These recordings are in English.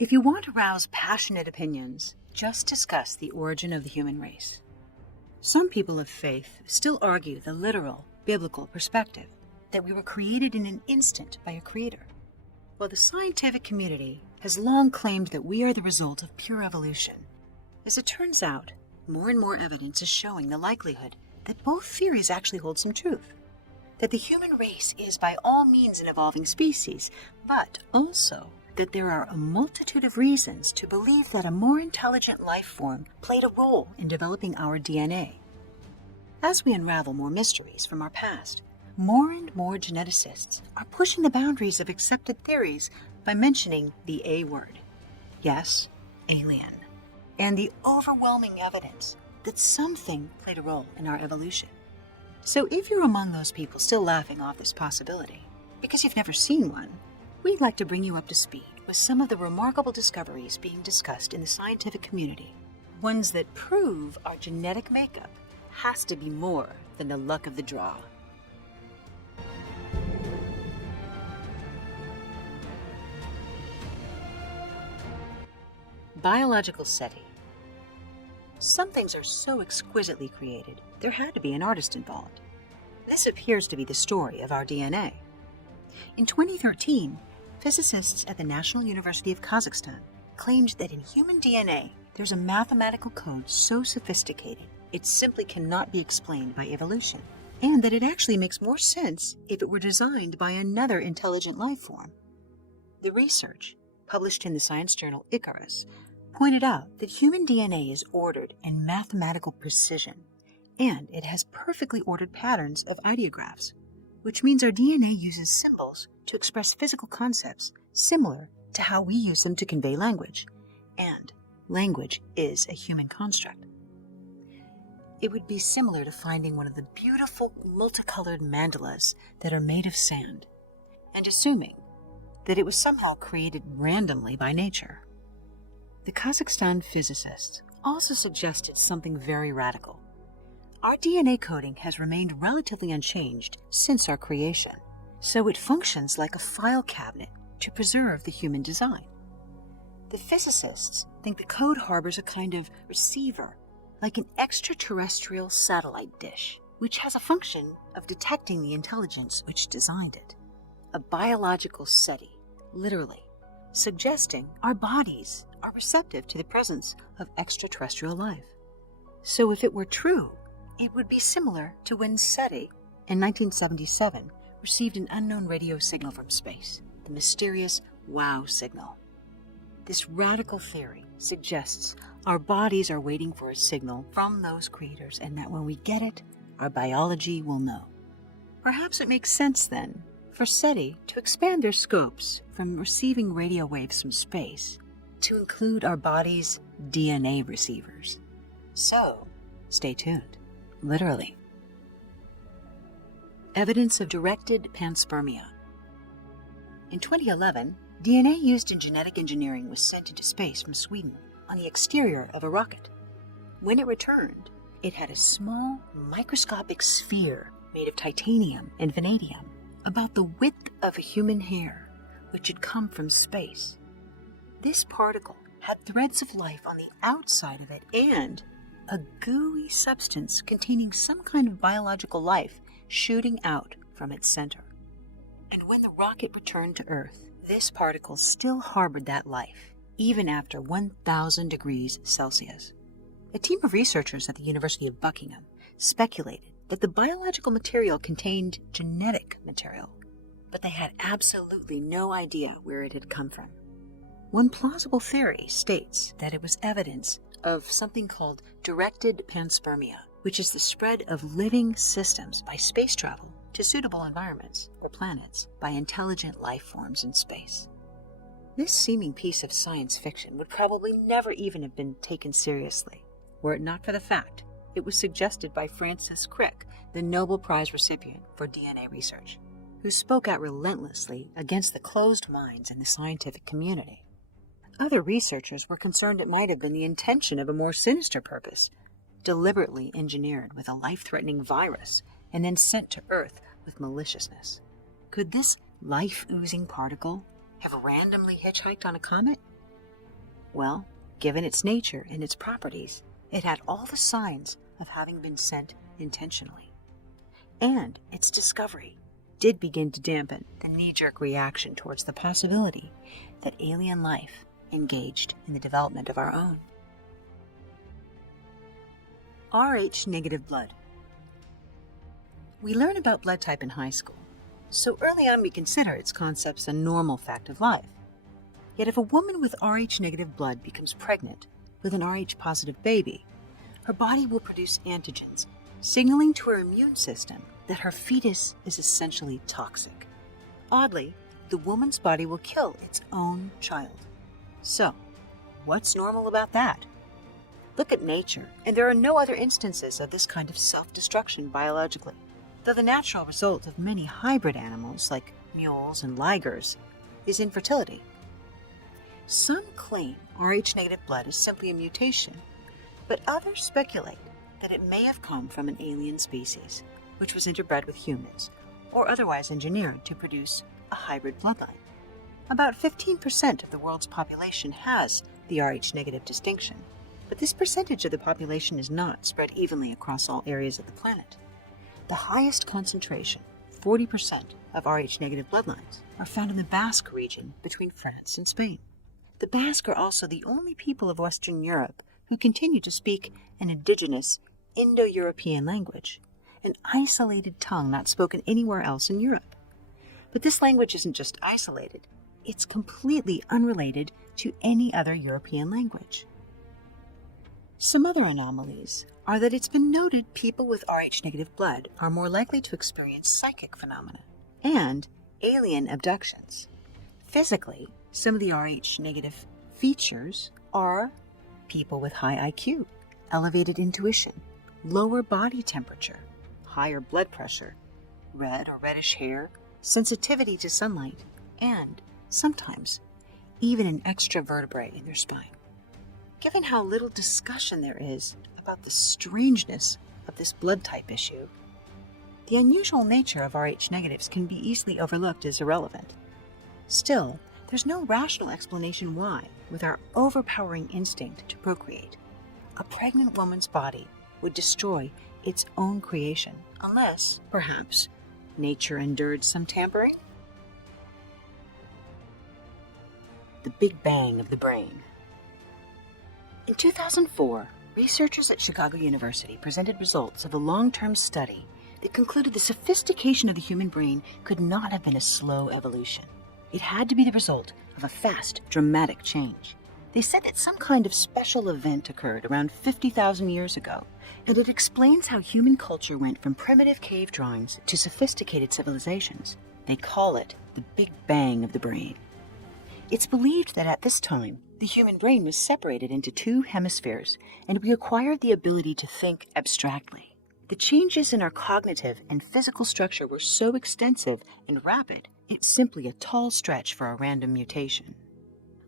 If you want to rouse passionate opinions, just discuss the origin of the human race. Some people of faith still argue the literal, biblical perspective that we were created in an instant by a creator, while the scientific community has long claimed that we are the result of pure evolution. As it turns out, more and more evidence is showing the likelihood that both theories actually hold some truth. That the human race is by all means an evolving species, but also that there are a multitude of reasons to believe that a more intelligent life form played a role in developing our DNA. As we unravel more mysteries from our past, more and more geneticists are pushing the boundaries of accepted theories by mentioning the A word. Yes, alien. And the overwhelming evidence that something played a role in our evolution. So if you're among those people still laughing off this possibility, because you've never seen one, we'd like to bring you up to speed with some of the remarkable discoveries being discussed in the scientific community, ones that prove our genetic makeup has to be more than the luck of the draw. Biological SETI. Some things are so exquisitely created, there had to be an artist involved. This appears to be the story of our DNA. In 2013, physicists at the National University of Kazakhstan claimed that in human DNA, there's a mathematical code so sophisticated it simply cannot be explained by evolution, and that it actually makes more sense if it were designed by another intelligent life form. The research, published in the science journal Icarus, pointed out that human DNA is ordered in mathematical precision, and it has perfectly ordered patterns of ideographs, which means our DNA uses symbols to express physical concepts similar to how we use them to convey language, and language is a human construct. It would be similar to finding one of the beautiful multicolored mandalas that are made of sand, and assuming that it was somehow created randomly by nature. The Kazakhstan physicists also suggested something very radical. Our DNA coding has remained relatively unchanged since our creation, so it functions like a file cabinet to preserve the human design. The physicists think the code harbors a kind of receiver, like an extraterrestrial satellite dish, which has a function of detecting the intelligence which designed it. A biological SETI, literally, suggesting our bodies are receptive to the presence of extraterrestrial life. So if it were true, it would be similar to when SETI, in 1977, received an unknown radio signal from space, the mysterious WOW signal. This radical theory suggests our bodies are waiting for a signal from those creators, and that when we get it, our biology will know. Perhaps it makes sense, then, for SETI to expand their scopes from receiving radio waves from space to include our body's DNA receivers. So, stay tuned, literally. Evidence of directed panspermia. In 2011, DNA used in genetic engineering was sent into space from Sweden on the exterior of a rocket. When it returned, it had a small, microscopic sphere made of titanium and vanadium, about the width of a human hair, which had come from space. This particle had threads of life on the outside of it and a gooey substance containing some kind of biological life shooting out from its center. And when the rocket returned to Earth, this particle still harbored that life, even after 1,000 degrees Celsius. A team of researchers at the University of Buckingham speculated that the biological material contained genetic material, but they had absolutely no idea where it had come from. One plausible theory states that it was evidence of something called directed panspermia, which is the spread of living systems by space travel to suitable environments or planets by intelligent life forms in space. This seeming piece of science fiction would probably never even have been taken seriously, were it not for the fact it was suggested by Francis Crick, the Nobel Prize recipient for DNA research, who spoke out relentlessly against the closed minds in the scientific community. Other researchers were concerned it might have been the intention of a more sinister purpose, deliberately engineered with a life-threatening virus and then sent to Earth with maliciousness. Could this life-oozing particle have randomly hitchhiked on a comet? Well, given its nature and its properties, it had all the signs of having been sent intentionally. And its discovery did begin to dampen the knee-jerk reaction towards the possibility that alien life engaged in the development of our own. Rh-negative blood. We learn about blood type in high school, so early on we consider its concepts a normal fact of life. Yet if a woman with Rh-negative blood becomes pregnant with an Rh-positive baby, her body will produce antigens, signaling to her immune system that her fetus is essentially toxic. Oddly, the woman's body will kill its own child. So, what's normal about that? Look at nature, and there are no other instances of this kind of self-destruction biologically, though the natural result of many hybrid animals, like mules and ligers, is infertility. Some claim Rh-negative blood is simply a mutation, but others speculate that it may have come from an alien species, which was interbred with humans, or otherwise engineered to produce a hybrid bloodline. About 15% of the world's population has the Rh-negative distinction, but this percentage of the population is not spread evenly across all areas of the planet. The highest concentration, 40% of Rh-negative bloodlines, are found in the Basque region between France and Spain. The Basque are also the only people of Western Europe who continue to speak an indigenous Indo-European language, an isolated tongue not spoken anywhere else in Europe. But this language isn't just isolated, it's completely unrelated to any other European language. Some other anomalies are that it's been noted people with Rh-negative blood are more likely to experience psychic phenomena and alien abductions. Physically, some of the Rh-negative features are people with high IQ, elevated intuition, lower body temperature, higher blood pressure, red or reddish hair, sensitivity to sunlight, and sometimes even an extra vertebrae in their spine. Given how little discussion there is about the strangeness of this blood type issue, the unusual nature of Rh-negatives can be easily overlooked as irrelevant. Still, there's no rational explanation why, with our overpowering instinct to procreate, a pregnant woman's body would destroy its own creation, unless, perhaps, nature endured some tampering? The Big Bang of the brain. In 2004, researchers at Chicago University presented results of a long-term study that concluded the sophistication of the human brain could not have been a slow evolution. It had to be the result of a fast, dramatic change. They said that some kind of special event occurred around 50,000 years ago, and it explains how human culture went from primitive cave drawings to sophisticated civilizations. They call it the Big Bang of the brain. It's believed that at this time, the human brain was separated into two hemispheres, and we acquired the ability to think abstractly. The changes in our cognitive and physical structure were so extensive and rapid, it's simply a tall stretch for a random mutation.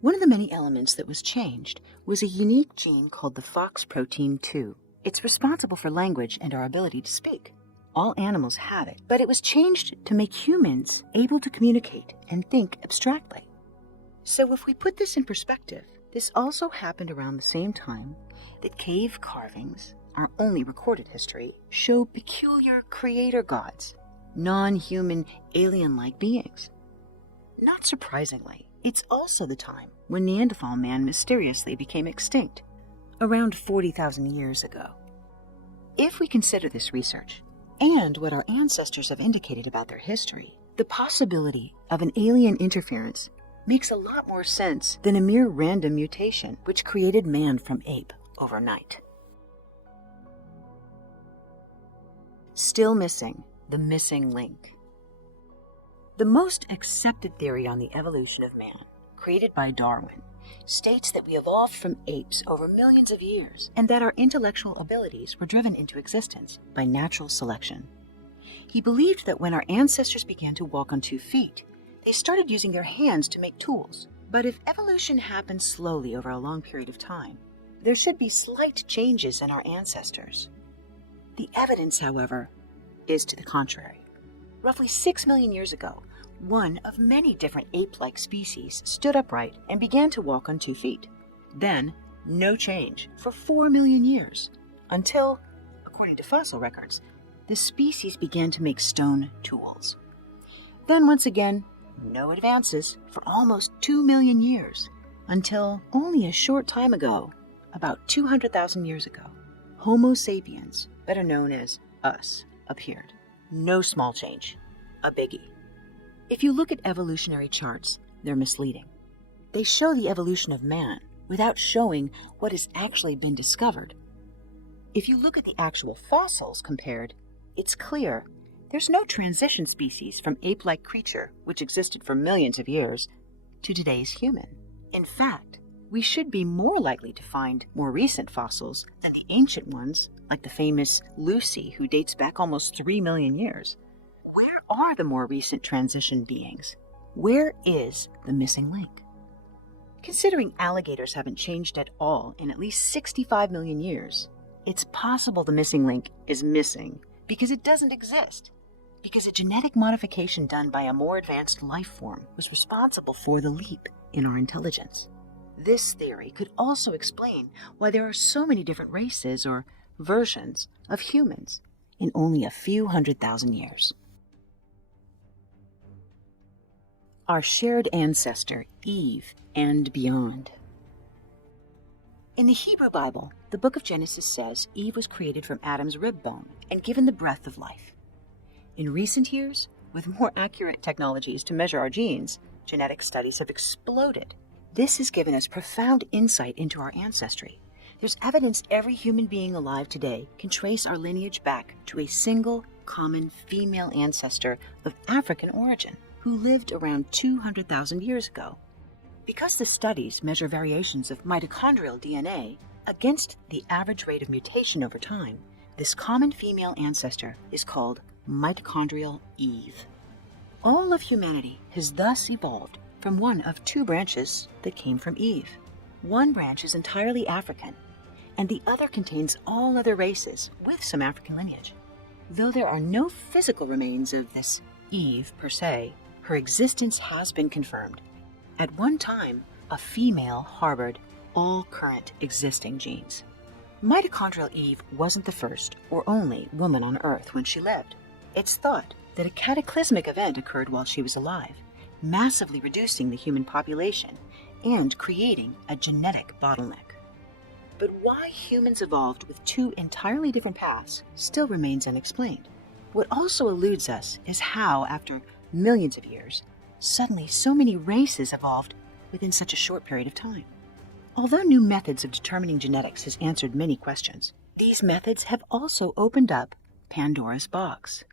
One of the many elements that was changed was a unique gene called the FOX protein 2. It's responsible for language and our ability to speak. All animals have it, but it was changed to make humans able to communicate and think abstractly. So if we put this in perspective, this also happened around the same time that cave carvings, our only recorded history, show peculiar creator gods, non-human, alien-like beings. Not surprisingly, it's also the time when Neanderthal man mysteriously became extinct, around 40,000 years ago. If we consider this research, and what our ancestors have indicated about their history, the possibility of an alien interference makes a lot more sense than a mere random mutation which created man from ape overnight. Still missing, the missing link. The most accepted theory on the evolution of man, created by Darwin, states that we evolved from apes over millions of years and that our intellectual abilities were driven into existence by natural selection. He believed that when our ancestors began to walk on 2 feet, they started using their hands to make tools. But if evolution happened slowly over a long period of time, there should be slight changes in our ancestors. The evidence, however, is to the contrary. Roughly 6 million years ago, one of many different ape-like species stood upright and began to walk on 2 feet. Then, no change for 4 million years, until, according to fossil records, the species began to make stone tools. Then once again, no advances for almost 2 million years, until only a short time ago, about 200,000 years ago, Homo sapiens, better known as us, appeared. No small change, a biggie. If you look at evolutionary charts, they're misleading. They show the evolution of man without showing what has actually been discovered. If you look at the actual fossils compared, it's clear there's no transition species from ape-like creature, which existed for millions of years, to today's human. In fact, we should be more likely to find more recent fossils than the ancient ones, like the famous Lucy, who dates back almost 3 million years. Where are the more recent transition beings? Where is the missing link? Considering alligators haven't changed at all in at least 65 million years, it's possible the missing link is missing because it doesn't exist, because a genetic modification done by a more advanced life form was responsible for the leap in our intelligence. This theory could also explain why there are so many different races or versions of humans in only a few 100,000 years. Our shared ancestor, Eve, and beyond. In the Hebrew Bible, the book of Genesis says Eve was created from Adam's rib bone and given the breath of life. In recent years, with more accurate technologies to measure our genes, genetic studies have exploded. This has given us profound insight into our ancestry. There's evidence every human being alive today can trace our lineage back to a single, common female ancestor of African origin who lived around 200,000 years ago. Because the studies measure variations of mitochondrial DNA against the average rate of mutation over time, this common female ancestor is called mitochondrial Eve. All of humanity has thus evolved from one of two branches that came from Eve. One branch is entirely African, and the other contains all other races with some African lineage. Though there are no physical remains of this Eve per se, her existence has been confirmed. At one time, a female harbored all current existing genes. Mitochondrial Eve wasn't the first or only woman on Earth when she lived. It's thought that a cataclysmic event occurred while she was alive, massively reducing the human population and creating a genetic bottleneck. But why humans evolved with two entirely different paths still remains unexplained. What also eludes us is how, after millions of years, suddenly so many races evolved within such a short period of time. Although new methods of determining genetics has answered many questions, these methods have also opened up Pandora's box.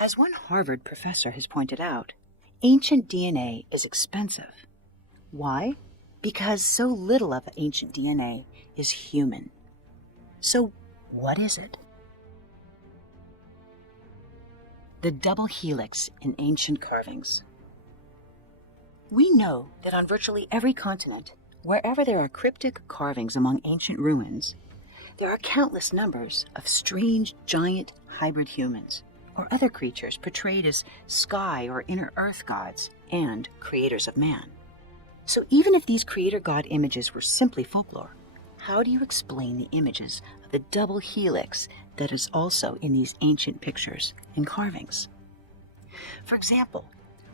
As one Harvard professor has pointed out, ancient DNA is expensive. Why? Because so little of ancient DNA is human. So what is it? The double helix in ancient carvings. We know that on virtually every continent, wherever there are cryptic carvings among ancient ruins, there are countless numbers of strange giant hybrid humans or other creatures portrayed as sky or inner earth gods and creators of man. So even if these creator god images were simply folklore, how do you explain the images of the double helix that is also in these ancient pictures and carvings? For example,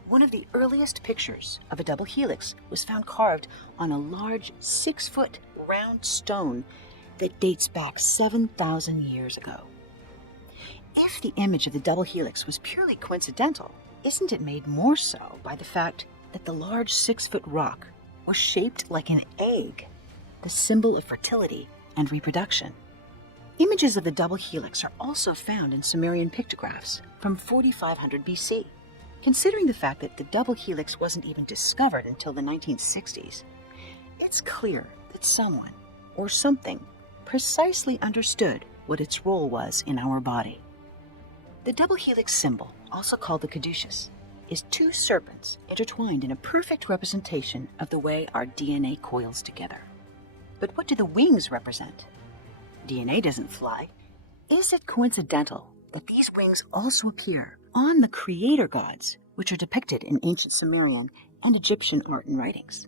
one of the earliest pictures of a double helix was found carved on a large 6-foot round stone that dates back 7,000 years ago. If the image of the double helix was purely coincidental, isn't it made more so by the fact that the large 6-foot rock was shaped like an egg, the symbol of fertility and reproduction? Images of the double helix are also found in Sumerian pictographs from 4500 BC. Considering the fact that the double helix wasn't even discovered until the 1960s, it's clear that someone or something precisely understood what its role was in our body. The double helix symbol, also called the caduceus, is two serpents intertwined in a perfect representation of the way our DNA coils together. But what do the wings represent? DNA doesn't fly. Is it coincidental that these wings also appear on the creator gods, which are depicted in ancient Sumerian and Egyptian art and writings?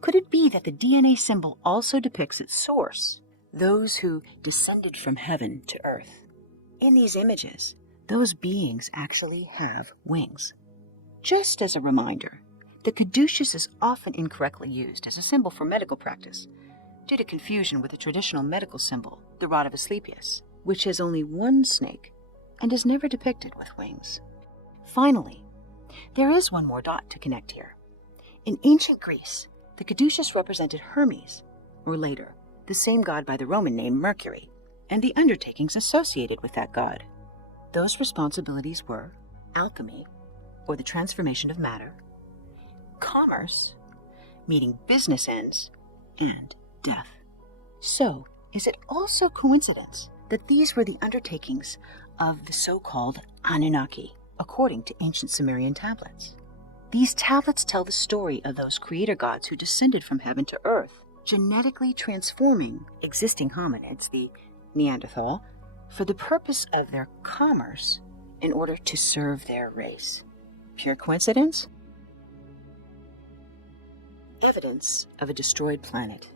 Could it be that the DNA symbol also depicts its source, those who descended from heaven to earth? In these images, those beings actually have wings. Just as a reminder, the caduceus is often incorrectly used as a symbol for medical practice due to confusion with the traditional medical symbol, the rod of Asclepius, which has only one snake and is never depicted with wings. Finally, there is one more dot to connect here. In ancient Greece, the caduceus represented Hermes, or later, the same god by the Roman name Mercury, and the undertakings associated with that god. Those responsibilities were alchemy, or the transformation of matter, commerce, meeting business ends, and death. So, is it also coincidence that these were the undertakings of the so-called Anunnaki, according to ancient Sumerian tablets? These tablets tell the story of those creator gods who descended from heaven to earth, genetically transforming existing hominids, the Neanderthal, for the purpose of their commerce in order to serve their race. Pure coincidence? Evidence of a destroyed planet.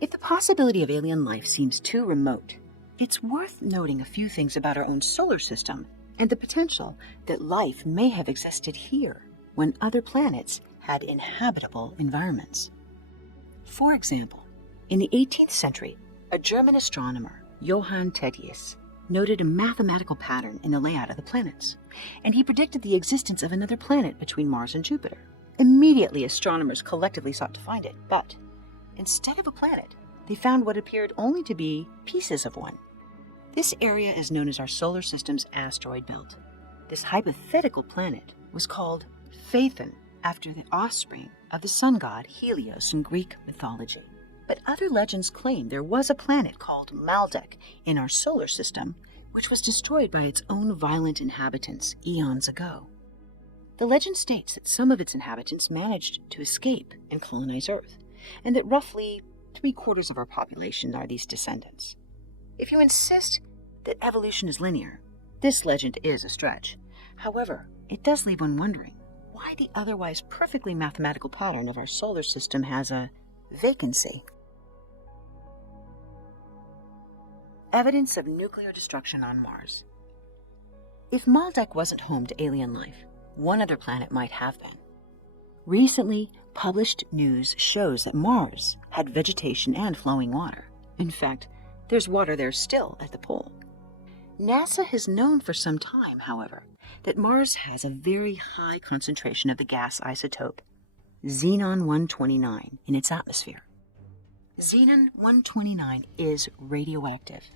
If the possibility of alien life seems too remote, it's worth noting a few things about our own solar system and the potential that life may have existed here when other planets had inhabitable environments. For example, in the 18th century, a German astronomer, Johann Tetius, noted a mathematical pattern in the layout of the planets, and he predicted the existence of another planet between Mars and Jupiter. Immediately, astronomers collectively sought to find it, but instead of a planet, they found what appeared only to be pieces of one. This area is known as our solar system's asteroid belt. This hypothetical planet was called Phaethon, after the offspring of the sun god Helios in Greek mythology. But other legends claim there was a planet called Maldek in our solar system, which was destroyed by its own violent inhabitants eons ago. The legend states that some of its inhabitants managed to escape and colonize Earth, and that roughly 3/4 of our population are these descendants. If you insist that evolution is linear, this legend is a stretch. However, it does leave one wondering why the otherwise perfectly mathematical pattern of our solar system has a vacancy. Evidence of nuclear destruction on Mars. If Maldek wasn't home to alien life, one other planet might have been. Recently published news shows that Mars had vegetation and flowing water. In fact, there's water there still at the pole. NASA has known for some time, however, that Mars has a very high concentration of the gas isotope xenon-129 in its atmosphere. Xenon-129 is radioactive.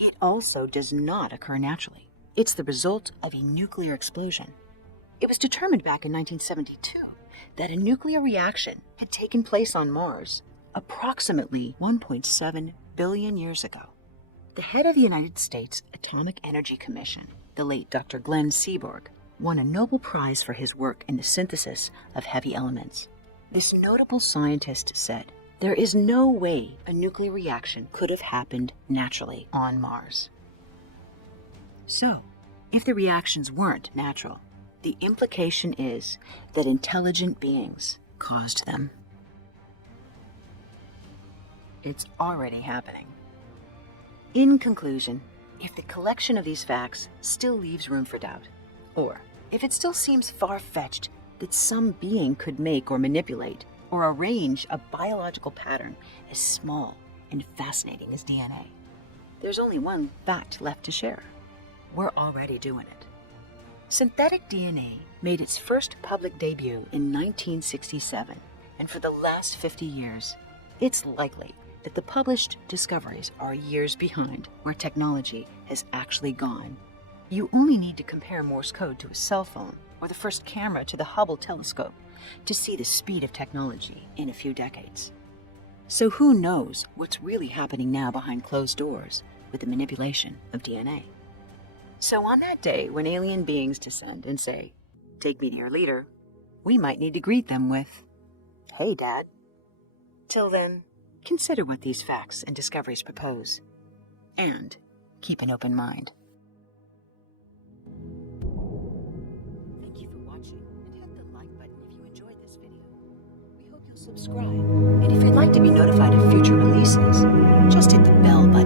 It also does not occur naturally. It's the result of a nuclear explosion. It was determined back in 1972 that a nuclear reaction had taken place on Mars approximately 1.7 billion years ago. The head of the United States Atomic Energy Commission, the late Dr. Glenn Seaborg, won a Nobel Prize for his work in the synthesis of heavy elements. This notable scientist said, "There is no way a nuclear reaction could have happened naturally on Mars." So, if the reactions weren't natural, the implication is that intelligent beings caused them. It's already happening. In conclusion, if the collection of these facts still leaves room for doubt, or if it still seems far-fetched that some being could make or manipulate or arrange a biological pattern as small and fascinating as DNA, there's only one fact left to share. We're already doing it. Synthetic DNA made its first public debut in 1967, and for the last 50 years, it's likely that the published discoveries are years behind where technology has actually gone. You only need to compare Morse code to a cell phone or the first camera to the Hubble telescope to see the speed of technology in a few decades. So who knows what's really happening now behind closed doors with the manipulation of DNA? So on that day when alien beings descend and say, "Take me to your leader," we might need to greet them with, "Hey, Dad." Till then, consider what these facts and discoveries propose, and keep an open mind. Thank you for watching, and hit the like button if you enjoyed this video. We hope you'll subscribe. And if you'd like to be notified of future releases, just hit the bell button.